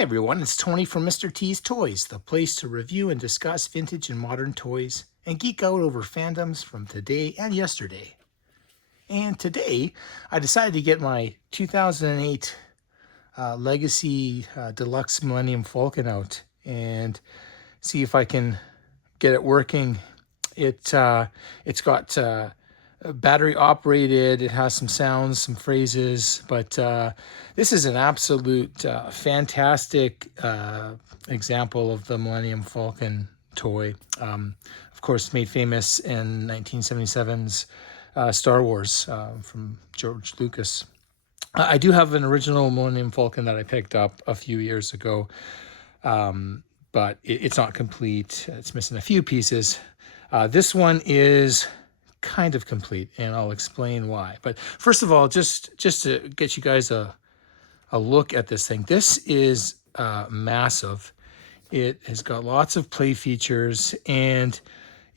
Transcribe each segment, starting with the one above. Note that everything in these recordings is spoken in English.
Hey everyone, it's Tony from Mr. T's Toys, the place to review and discuss vintage and modern toys and geek out over fandoms from today and yesterday. And today, I decided to get my 2008 Legacy Deluxe Millennium Falcon out and see if I can get it working. It's got battery operated. It has some sounds, some phrases, but this is an absolute fantastic example of the Millennium Falcon toy. Of course, made famous in 1977's Star Wars from George Lucas. I do have an original Millennium Falcon that I picked up a few years ago, but it's not complete. It's missing a few pieces. This one is kind of complete, and I'll explain why. But first of all, just to get you guys a look at this thing, this is massive. It has got lots of play features, and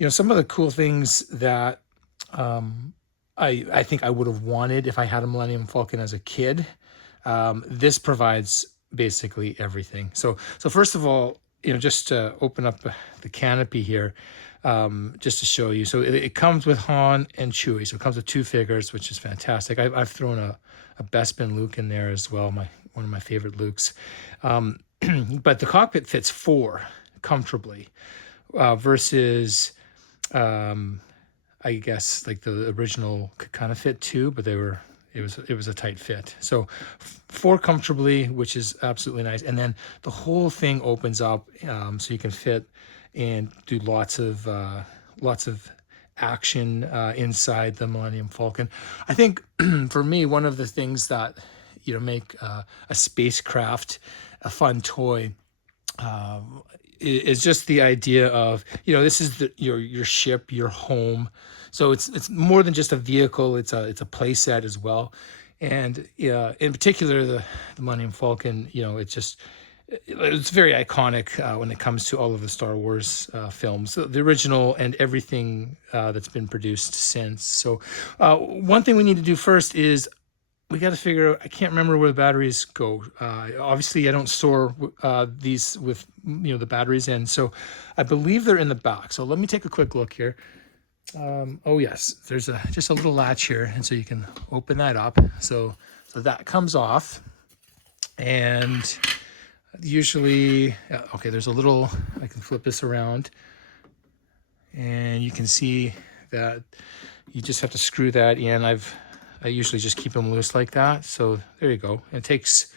some of the cool things that I think I would have wanted if I had a Millennium Falcon as a kid. This provides basically everything. So first of all, just to open up the canopy here, just to show you. So it comes with Han and Chewie. So it comes with two figures, which is fantastic. I've thrown a Bespin Luke in there as well, one of my favorite Lukes. But the cockpit fits 4 comfortably, versus I guess like the original could kind of fit 2, but it was a tight fit. So 4 comfortably, which is absolutely nice. And then the whole thing opens up, so you can fit and do lots of action inside the Millennium Falcon. I think for me, one of the things that make a spacecraft a fun toy is just the idea of this is your ship, your home. So it's more than just a vehicle. It's a play set as well. And in particular, the Millennium Falcon, it's very iconic when it comes to all of the Star Wars films, the original and everything that's been produced since. So one thing we need to do first is we got to figure out, I can't remember where the batteries go. Obviously, I don't store these with the batteries in, so I believe they're in the back. So let me take a quick look here. Oh yes, there's just a little latch here, and so you can open that up. So that comes off, and usually, okay, there's a little, I can flip this around, and you can see that you just have to screw that in. I usually just keep them loose like that. So there you go. It takes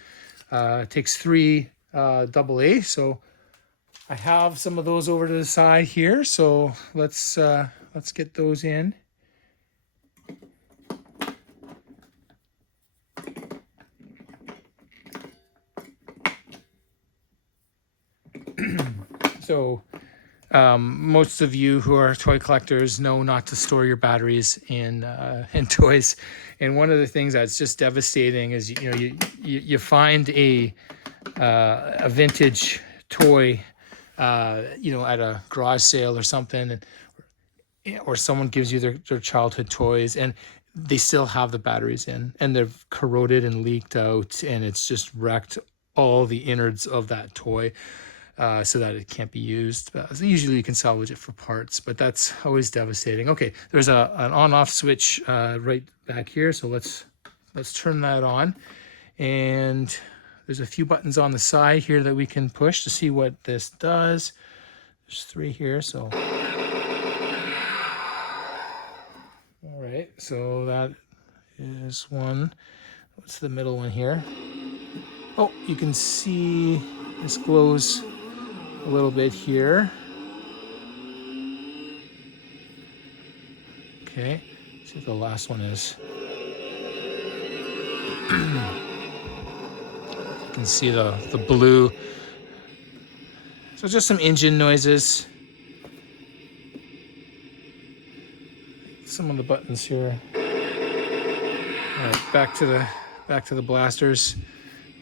3 AA. So I have some of those over to the side here. So let's get those in. So most of you who are toy collectors know not to store your batteries in toys, and one of the things that's just devastating is you find a vintage toy at a garage sale or something, or someone gives you their childhood toys and they still have the batteries in, and they've corroded and leaked out, and it's just wrecked all the innards of that toy. So that it can't be used. Usually you can salvage it for parts, but that's always devastating. Okay, there's an on-off switch right back here, so let's turn that on. And there's a few buttons on the side here that we can push to see what this does. There's 3 here, so. All right, so that is one. What's the middle one here? Oh, you can see this glows a little bit here. Okay, let's see what the last one is. You can see the blue. So just some engine noises. Some of the buttons here. All right, back to the blasters.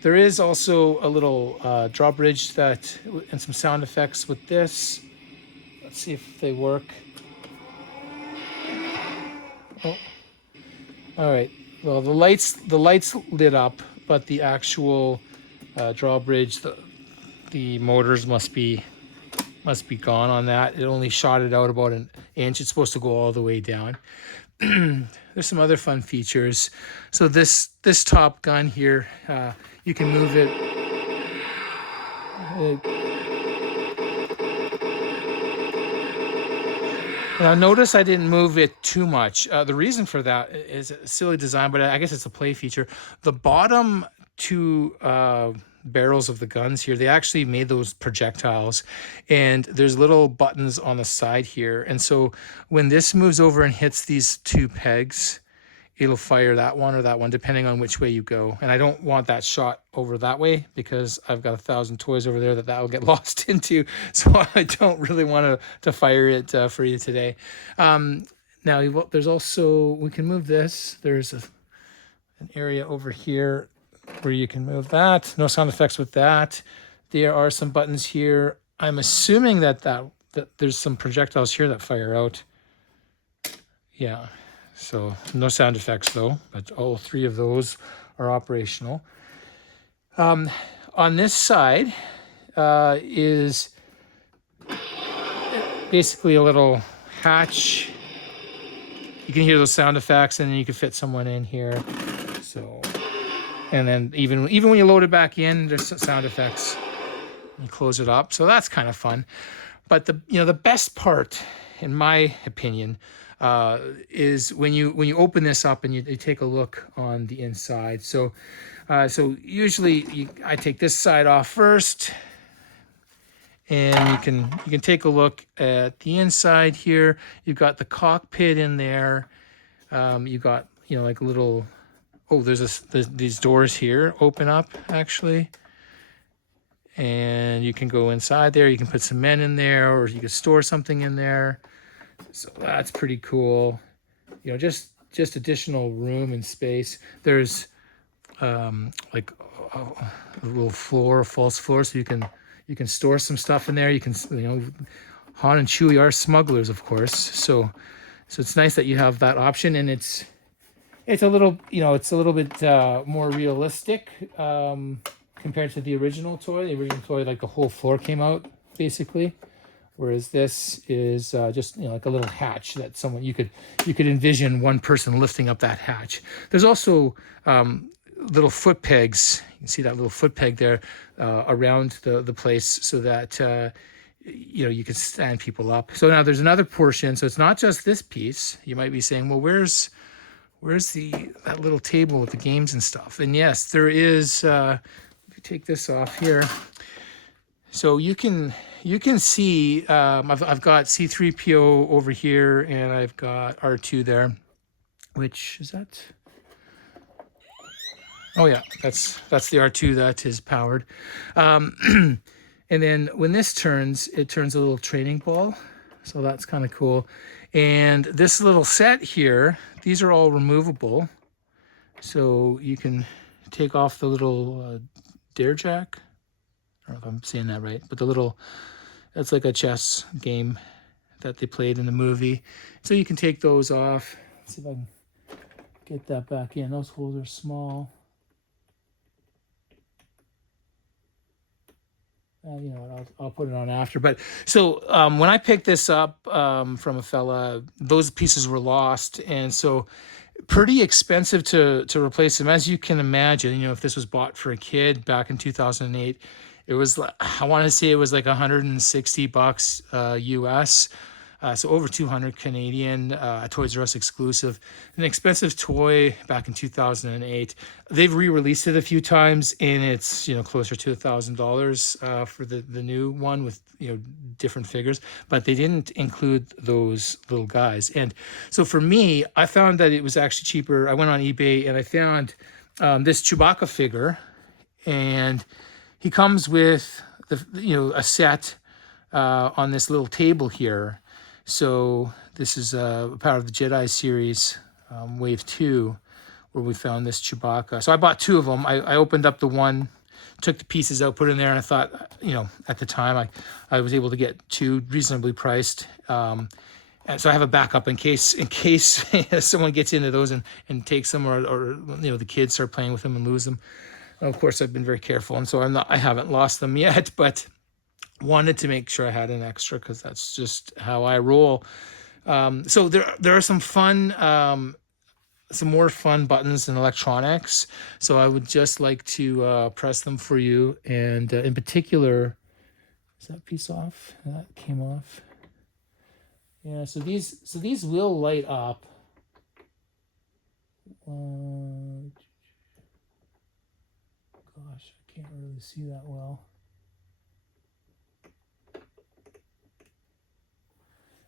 There is also a little drawbridge and some sound effects with this. Let's see if they work. Oh, all right. Well, the lights lit up, but the actual drawbridge, the motors must be gone on that. It only shot it out about an inch. It's supposed to go all the way down. There's some other fun features. So this top gun here, you can move it. Now notice I didn't move it too much. The reason for that is a silly design, but I guess it's a play feature. The bottom two barrels of the guns here, they actually made those projectiles, and there's little buttons on the side here. And so when this moves over and hits these two pegs, it'll fire that one or that one, depending on which way you go. And I don't want that shot over that way because I've got 1,000 toys over there that will get lost into. So I don't really want to fire it for you today. Now, there's also, we can move this. There's an area over here where you can move that. No sound effects with that. There are some buttons here. I'm assuming that there's some projectiles here that fire out. Yeah. So no sound effects though, but all three of those are operational. On this side is basically a little hatch. You can hear those sound effects, and then you can fit someone in here. So, and then even when you load it back in, there's sound effects. You close it up, so that's kind of fun. But the best part, in my opinion, is when you open this up and you take a look on the inside. So usually I take this side off first, and you can take a look at the inside here. You've got the cockpit in there. You got like a little, there's these doors here open up actually, and you can go inside there. You can put some men in there, or you can store something in there. So that's pretty cool. Just additional room and space. There's like a little floor, false floor, so you can store some stuff in there. You can, Han and Chewie are smugglers, of course. So it's nice that you have that option, and it's a little bit more realistic compared to the original toy. The original toy, like the whole floor came out basically. Whereas this is just like a little hatch that you could envision one person lifting up that hatch. There's also little foot pegs. You can see that little foot peg there around the place, so that you can stand people up. So now there's another portion. So it's not just this piece. You might be saying, well, where's that little table with the games and stuff? And yes, there is. Let me take this off here. So you can see, I've got C-3PO over here, and I've got R2 there, which is that? Oh yeah, that's the R2 that is powered. And then when this turns, it turns a little training ball. So that's kind of cool. And this little set here, these are all removable. So you can take off the little dare jack. I don't know if I'm saying that right, but that's like a chess game that they played in the movie. So you can take those off. Let's see if I can get that back in. Those holes are small. I'll put it on after. But so when I picked this up from a fella, those pieces were lost, and so pretty expensive to replace them, as you can imagine. If this was bought for a kid back in 2008, it was, I want to say it was like $160 US. So over 200 Canadian, a Toys R Us exclusive. An expensive toy back in 2008. They've re-released it a few times, and it's closer to $1,000 for the new one with different figures. But they didn't include those little guys. And so for me, I found that it was actually cheaper. I went on eBay and I found this Chewbacca figure, and he comes with a set on this little table here. So this is a Power of the Jedi series, Wave 2, where we found this Chewbacca. So I bought two of them. I opened up the one, took the pieces out, put it in there, and I thought, at the time I was able to get two reasonably priced. And so I have a backup in case someone gets into those and takes them, or the kids start playing with them and lose them. Of course, I've been very careful, and so I haven't lost them yet, but wanted to make sure I had an extra because that's just how I roll. So there are some fun, some more fun buttons in electronics. So I would just like to press them for you, and in particular, is that piece off? That came off. Yeah. So these will light up. Gosh, I can't really see that well.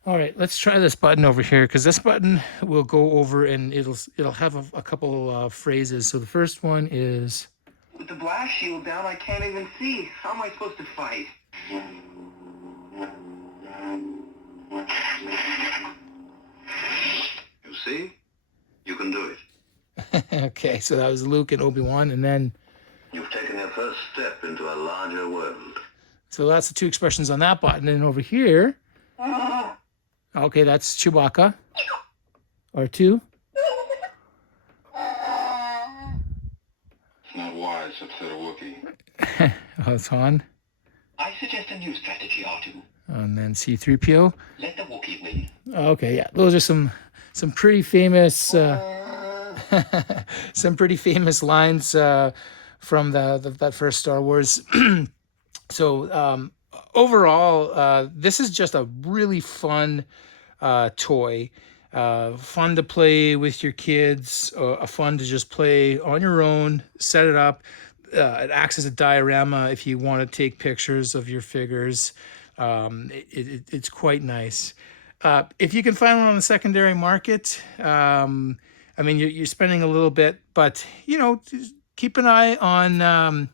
All right, let's try this button over here, because this button will go over and it'll have a couple phrases. So the first one is, with the blast shield down, I can't even see. How am I supposed to fight? You see? You can do it. okay, so that was Luke and Obi-Wan, and then You've taken your first step into a larger world. so that's the two expressions on that button. And over here, okay, that's Chewbacca. R2. It's not wise to upset a Wookiee. Oh, it's Han. I suggest a new strategy, R2. And then C-3PO. Let the Wookiee win. Okay, yeah, those are some pretty famous some pretty famous lines from that first Star Wars. So overall, this is just a really fun toy. Fun to play with your kids, fun to just play on your own, set it up. It acts as a diorama if you want to take pictures of your figures. It's quite nice. If you can find one on the secondary market, I mean, you're spending a little bit, but, you know, keep an eye on,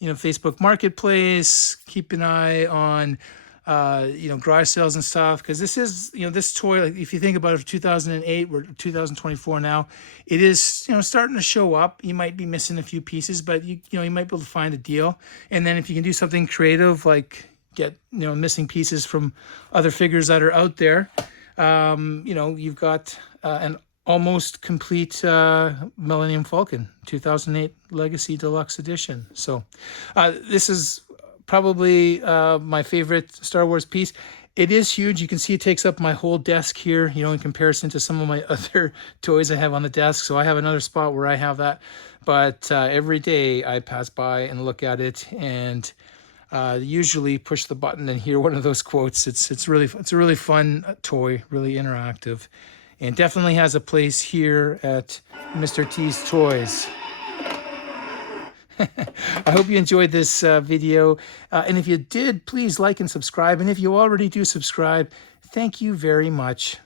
Facebook Marketplace, keep an eye on, garage sales and stuff, because this is, this toy, like if you think about it, for 2008, we're 2024 now, it is, starting to show up. You might be missing a few pieces, but you might be able to find a deal. And then if you can do something creative, like get, missing pieces from other figures that are out there, you've got an almost complete Millennium Falcon 2008 Legacy Deluxe Edition. So this is probably my favorite Star Wars piece. It is huge. You can see it takes up my whole desk here, in comparison to some of my other toys I have on the desk. So I have another spot where I have that. But every day I pass by and look at it, and usually push the button and hear one of those quotes. It's a really fun toy, really interactive, and definitely has a place here at Mr. T's Toys. I hope you enjoyed this video, and if you did, please like and subscribe, and if you already do subscribe, thank you very much.